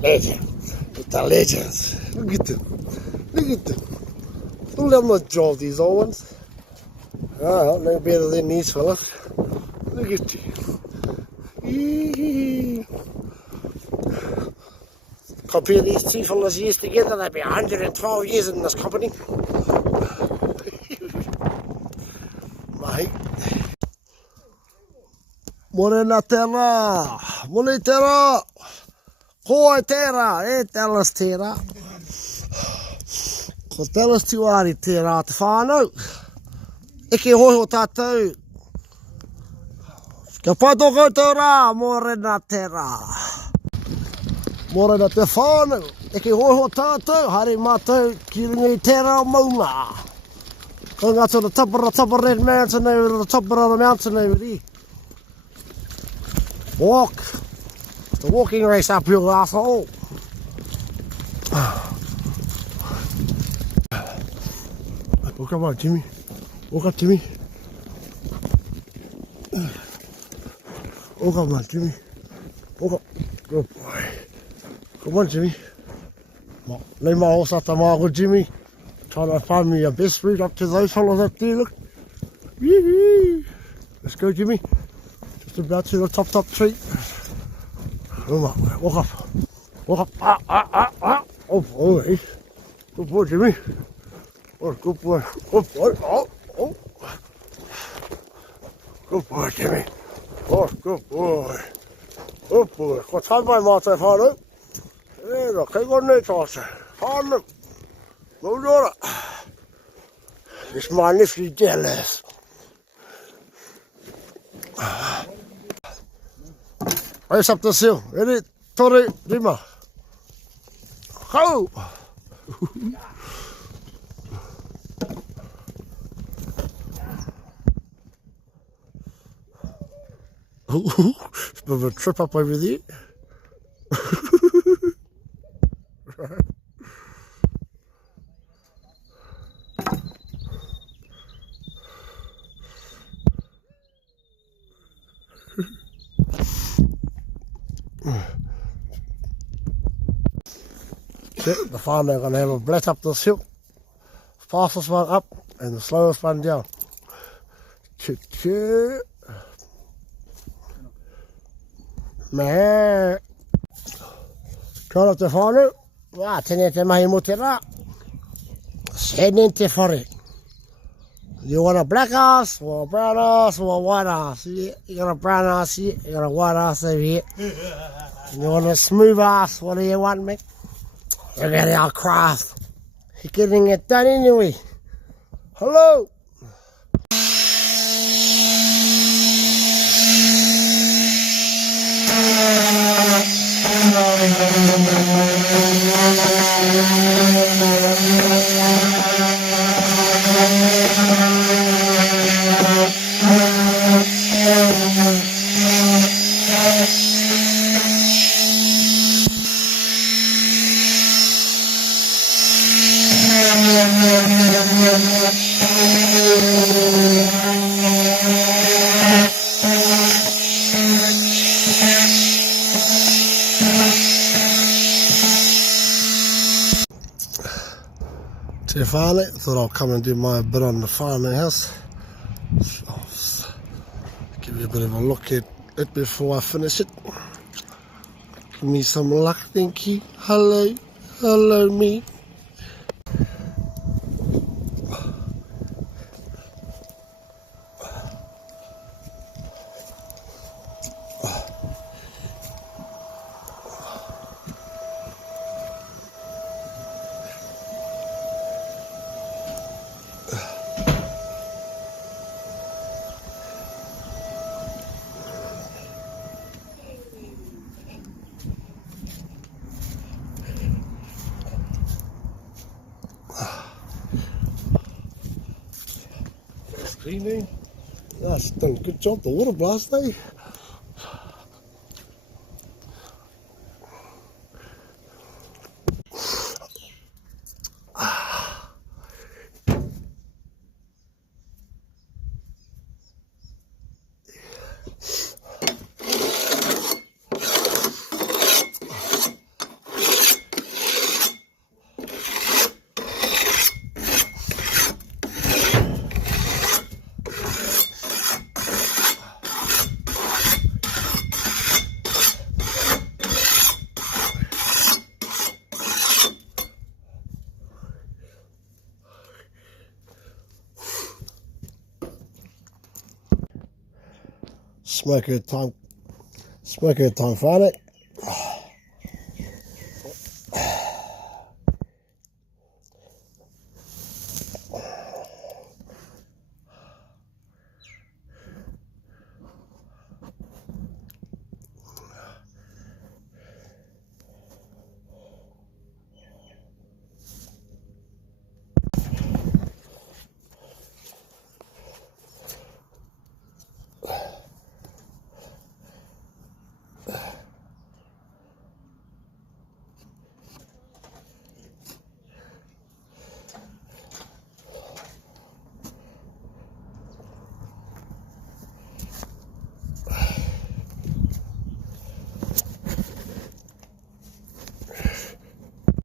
legend. It's the legends. Look at them. Look at them. Don't let them not drive these old ones. Oh, no better than these fellas. Look at you. Compare these three fellas years together, they'd be 112 years in this company. Mahi. Morena terra, mole terra, koe terra, e telas terra. Ko telas tiwari terra te whānau. Eke hoho tātou. Kia pato koutou rā, morena terra. Morena te whānau. Eke hoho tātou, haere mātou ki ringi terra o maunga. Ko ngā to the top of the red mountain over the top of the mountain over there. Walk. The walking race uphill, asshole. Oh, come on, Jimmy. Walk up, Jimmy. Oh, come on, Jimmy. Walk up. Good boy. Come on, Jimmy. Lay my horse up the marble, Jimmy. Trying to find me a best route up to those fellas up there, look. Wee-hoo. Let's go, Jimmy. Just about to the top tree. Come on, walk up. Walk up. Oh, boy. Good boy, Jimmy. Oh, good boy. Good boy. Oh. Good boy, Jimmy. Oh, good boy. Good boy. Ko tāpai mātai whānau. Ēra, kei konei tāsa. Whānau. No daughter. It's my nephew jealous. Race up this hill. Ready? Tori, rima. Go! It's a bit of a trip up over there. Right. The farmer are going to have a blast up this hill. Fastest one up and the slowest one down. Choo-choo. Mahi. Tōna te whānau. Wā, tēnei te mahi mo te rā. Sēnei te whare. You want a black ass, or a brown ass, or a white ass? Yeah, you got a brown ass here, you got a white ass over here. And you want a smooth ass, what do you want, mate? Look at our craft. You're getting it done anyway. Hello. Te whāne, thought I'll come and do my bit on the farming house. So, give you a bit of a look at it before I finish it. Give me some luck, thank you. Hello, hello me. Cleaning. That's done a good job, the water blast, eh? smoke her time whānau.